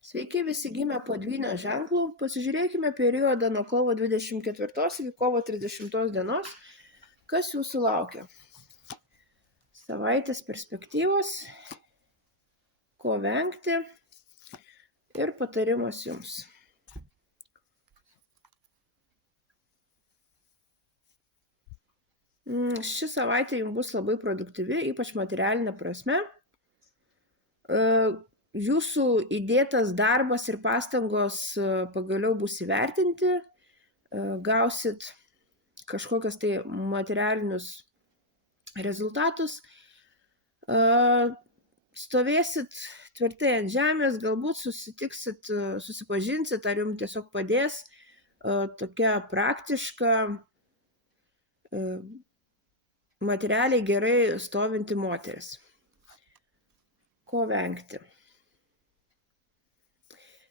Sveiki visi gimę po dvynio ženklų. Pasižiūrėkime periodą nuo kovo 24 iki kovo 30 dienos. Kas jūsų laukia? Savaitės perspektyvos, ko vengti ir patarimas jums. Ši savaitė jums bus labai produktyvi, ypač materialinė prasme. Jūsų įdėtas darbas ir pastangos pagaliau bus įvertinti, gausit kažkokios tai materialinius rezultatus, stovėsit tvirtai ant žemės, galbūt susipažinsit, ar jums tiesiog padės tokia praktiška, materialiai gerai stovinti moteris. Ko vengti?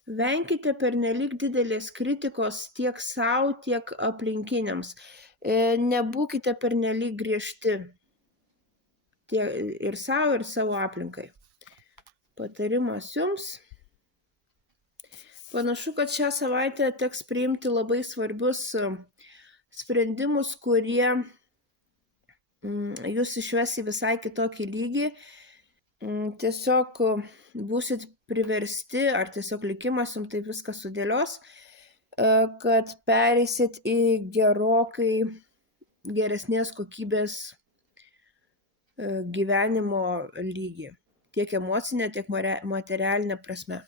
Venkite pernelyg didelės kritikos tiek savo, tiek aplinkiniams. Nebūkite pernelyg griežti ir savo, ir savo aplinkai. Patarimas jums. Panašu, kad šią savaitę teks priimti labai svarbius sprendimus, kurie jūs išves į visai kitokį lygį. Tiesiog būsit priversti, ar tiesiog likimas jums taip viską sudėlios, kad pereisit į gerokai geresnės kokybės gyvenimo lygį, tiek emocinė, tiek materialinė prasme.